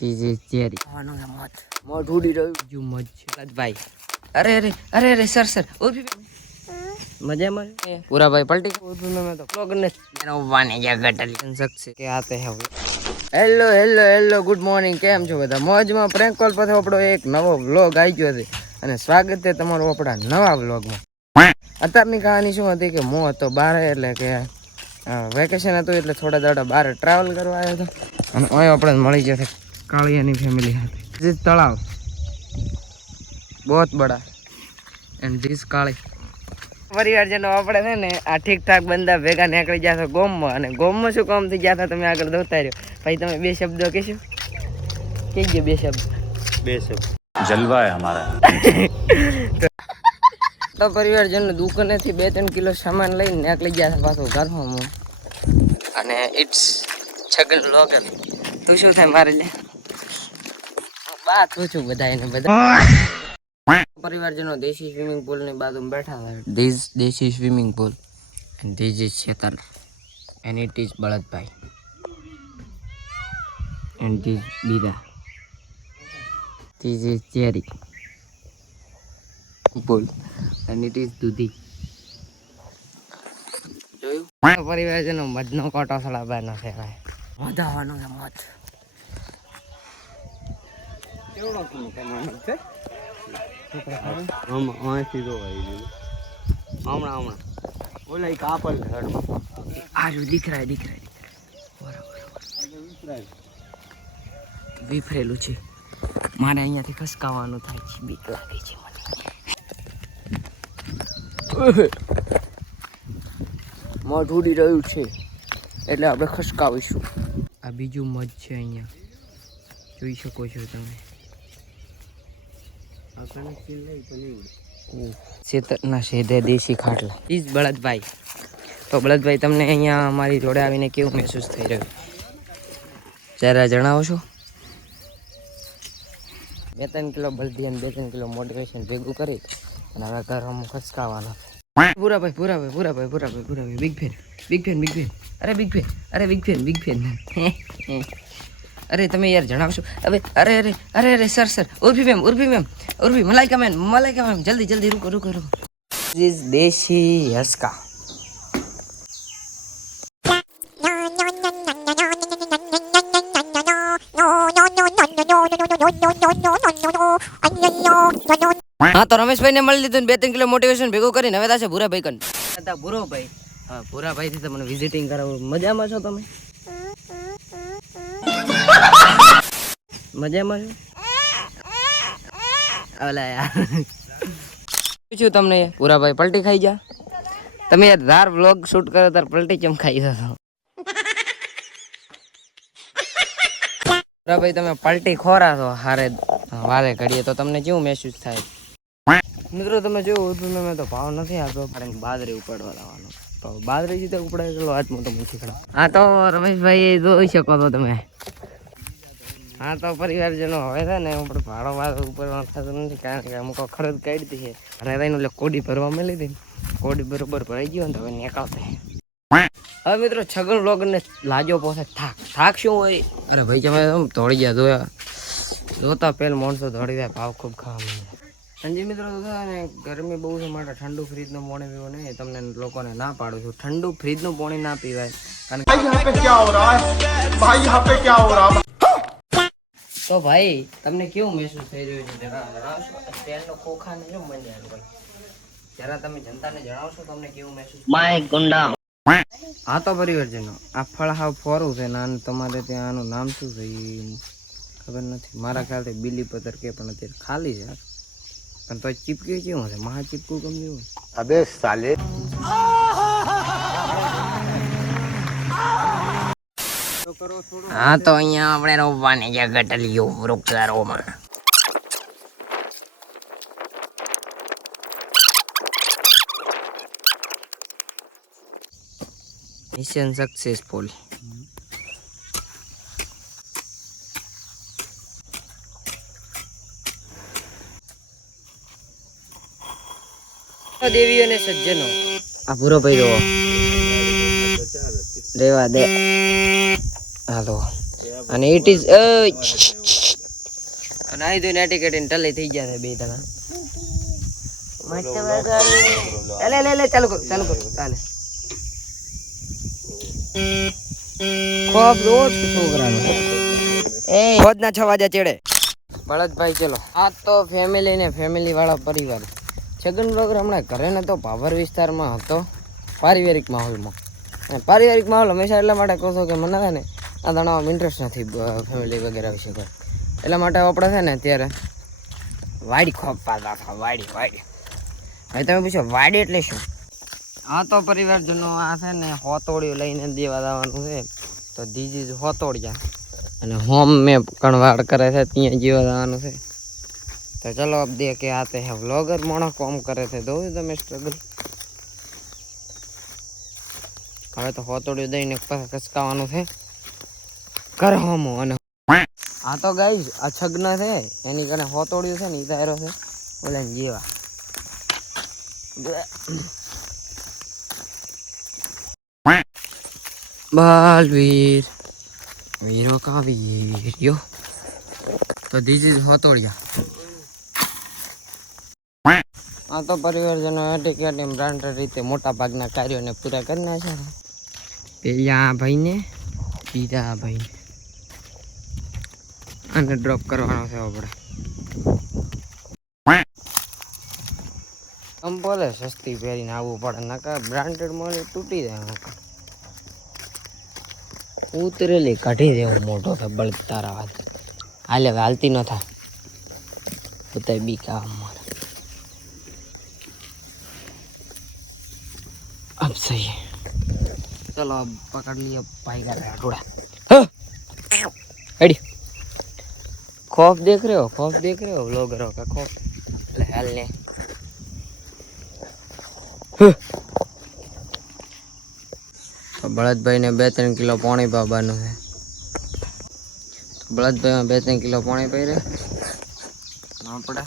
cheese cherry આનો મત મોઢ ઉડી રહ્યું જો મજ છે ભાઈ અરે સર ઓ મજામાં પૂરા ભાઈ પલટી મેં તો બ્લોગ ને વાને જા ગટલ શકશે કે આતે હવે હેલો ગુડ મોર્નિંગ કેમ છો બધા મોજમાં પ્રેન્ક કોલ પર આપણો એક નવો વ્લોગ આવી ગયો છે અને સ્વાગત છે તમારું આપણા નવા વ્લોગમાં અત્યારની કહાની શું હતી કે હું હતો બહાર એટલે કે વેકેશન હતું એટલે થોડા દાડા બહાર ટ્રાવેલ કરવા આવ્યો હતો અને અહીં આપણે મળી જશે કાળિયાની ફેમિલી સાથે તળાવ બહુ બડા એન્ડ ધીસ કાળી પરિવારજનો આપણે છે ને આ ઠીકઠાક બંદા ભેગા નીકળી જશો ગોમમાં અને ગોમમાં શું કામ થઈ જતા તમે આગળ દોતા રહ્યો ભાઈ તમે બે શબ્દો કહેશો કહીએ બે શબ્દ જલવા હે હમારા તો પરિવારજનો દુકાનેથી 2-3 કિલો સામાન લઈને નીકળી ગયા છે પાછું ઘરમાં અને ઇટ્સ છગન બ્લોગર તું શું થાય મારે લે બા થું છું બધા પરિવારજનો દેશી સ્વિમિંગ પુલ ની બાજુમાં બેઠા હતા ધીસ દેશી swimming pool and this is શેતર એન્ડ ઇટ ઇઝ બળદભાઈ એન્ડ ધીસ બીરા ધીસ ઇઝ ચેરી પુલ એન્ડ ઇટ ઇઝ દૂધી જોયું પરિવારજનો મધનો કોટો સળાબાનો છે ભાઈ મધાવાનો છે મધ કેવડો માણસ છે હમણાં ઓલા એક આપલ આજુ દીકરા બરાબર વિફરેલું છે મારે અહીંયાથી ખસકાવાનું થાય છે બીક લાગે છે મને મોઢ ઉડી રહ્યું છે એટલે આપણે ખસકાવીશું આ બીજું મધ છે અહીંયા જોઈ શકો છો તમે શેતરના શેધે દેશી ખાટલા પ્લીઝ બળદભાઈ તો બળદભાઈ તમને અહીંયા અમારી જોડે આવીને કેવું મહેસૂસ થઈ રહ્યું જરા જણાવો છો 2-3 કિલો બળદી અને 2-3 કિલો મોટિવેશન ભેગું કરી અને હવે ઘરમાં ખસકાવાના પૂરાભાઈ બિગ ફેન અરે બિગ ફેન અરે તમે યાર જણાવશો હવે અરે sir Urfi ma'am Malaika ma'am જલ્દી રૂકો ઇઝ દેશી હસકા હા તો રમેશભાઈ ને મળી લીધું 2-3 કિલો મોટિવેશન ભેગું કરીને હવે થશે ભૂરાભાઈ હા ભૂરાભાઈ થી તમને વિઝિટિંગ કરાવું મજામાં છો તમે મજામાં છો ઓલા યાર પૂછ્યું તમને પૂરાભાઈ પલટી ખાઈ જા તમે યાર ધાર વ્લોગ શૂટ કરો તાર પલટી ચમ ખાઈ જશો પૂરાભાઈ તમે પલટી ખોરા છો હારે વારે ઘડીએ તો તમને કેવું મહેસૂસ થાય મિત્રો તમે જોયું મેં તો ભાવ નથી આપતો કારણ કે બાદરી ઉપાડવા લાવવાનો તો બાદરી જીતે ઉપડાય ગયેલો હાથમાં તો મૂકી ખડા હા તો રમેશભાઈ જોઈ શકો છો તમે હા તો પરિવારજનો હવે છે ને આપણે ભાડો ઉપર થતો નથી કારણ કે અમુક ખરદ કાઢી છે અને એટલે કોડી ભરવા મળી હતી કોડી બરોબર ભરાઈ ગયો ને હવે નીકળતા હવે મિત્રો છગન વ્લોગ ને લાજો પોસે થાક શું હોય અરે ભાઈ તમે દોડી ગયા જોતા પેલ માણસો દોડી જાય ભાવ ખૂબ ખાવા મળે સંજી મિત્રો તો ને ગરમી બહુ છે માટે ઠંડુ ફ્રીજનું પાણી પીવું નહીં તમને લોકોને ના પાડું છું ઠંડુ ફ્રીજનું પાણી ના પીવાય કારણ તો ભાઈ તમને કેવું મહેસૂસ થઈ રહ્યું છે જણાવશો ટ્રેનનો ખોખા ને શું બની જાય ભાઈ જરા તમે જનતાને જણાવશો તમને કેવું મહેસૂસ હા તો પરિવારજનો આ ફળ હાવ ફોરું છે ને તમારે ત્યાં આનું નામ શું છે એ ખબર નથી મારા ખ્યાલથી બીલીપત્ર કે પણ અત્યારે ખાલી છે પણ તો ચીપકી કેવું હશે મહા ચીપકું ગમ્યું અબે સાલે હા તો અહીંયા આપણે રોપવાની છે ગટલીઓ વૃક્ષારોપણ મિશન સક્સેસફુલ દેવીઓ ને સજ્જનો આ પૂરો ભાઈ રેવા દે હાલો અને ઇટ ઇઝ અને આ દો નેટી કટીને ટલી થઈ ગયા છે બે તણા મસ્ત વગાડ્યું લે ચાલુ કર ચાલે ખૂબ રોજ છોકરાનો એ રોજના 6 વાગ્યા ચડે બળદભાઈ ચલો આ તો ફેમિલી વાળા પરિવાર છગન બ્લોગર હમણાં ઘરે નતો ભાભર વિસ્તારમાં હતો પારિવારિક માહોલમાં અને પારિવારિક માહોલ હંમેશા એટલા માટે કહો છો કે મને છે ને આ દાણામાં ઇન્ટરેસ્ટ નથી ફેમિલી વગેરે વિશે કોઈ એટલા માટે આપણે છે ને અત્યારે વાડી ખોપતા હતા વાડી હવે તમે પૂછો વાડી એટલે શું હા તો પરિવારજનો આ છે ને હોતોડિયું લઈને દેવા જવાનું છે તો દીજી હોતોડિયા અને હોમ મેં કણવાડ કરે છે ત્યાં જીવા જવાનું છે તો ચલો અબ દેખે આતે હે વ્લોગર મોણો કોમ કરે છે દો તમે સ્ટ્રગલ હવે તો હોતોડિયું દઈને પાછા કસકાવાનું છે કર હોમો અને આ તો ગાઈસ આ છગના છે એની કને હોતોડિયું છે ને ઈ તાયરો છે ઓલા જીવા બાલવીર વીરો કા વીર્યો તો ધીસ ઇઝ હોતોડિયા આ તો પરિવારજનો એટીકેટીમ બ્રાન્ડેડ રીતે મોટા ભાગના કાર્યોને પૂરા કરી નાખ્યા પેલા ભાઈને બીજા ભાઈને અને ડ્રોપ કરવાનો છે આપણે બોલે સસ્તી પહેરીને આવવું પડે નકા બ્રાન્ડેડ મળે તૂટી જાય ઉતરેલી કાઢી દેવું મોટો છે બળ તારા વાત હાલે હાલતી ન થાય પોતાય બી કા મારે अब सही है चलो अब पकड़ लिया भाई का राठौड़ा अड़ी खौफ देख रहे हो व्लॉगरों का खौफ हाल ने तो बळदभाई ने 2-3 किलो पानी बाबानु है बळदभाई में 2-3 किलो पानी पी रहे पड़ा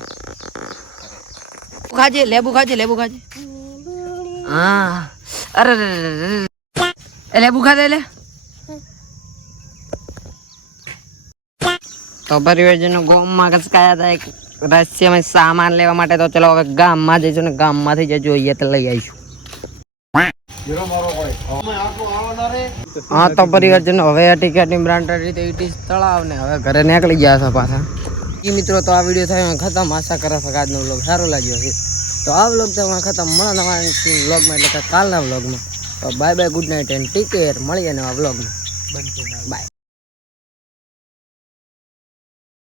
खाजे लेबू खाजे हाँ अरे लेबू खा दे ले तो परिवारजनो गामમાં કસકાયા હતા એક રસ્સીમાં સામાન લેવા માટે તો ચલો હવે ગામમાં જઈશું ને ગામમાંથી જ જોઈએ તો લઈ આવીશું હા તો પરિવારજનો હવે આ ટિકિટની બ્રાન્ડેડ રીતે ઇટીસ તળાવ ને હવે ઘરે નીકળી ગયા છે પાછા મિત્રો તો આ વિડીયો થયો ખતમ આશા કરે છે કે આજનો વ્લોગ સારો લાગ્યો છે તો આ વ્લોગ તો ખતમ મળે નવા વ્લોગમાં એટલે કે કાલના વ્લોગમાં તો bye good night and take care મળીએ નવા વ્લોગમાં બાય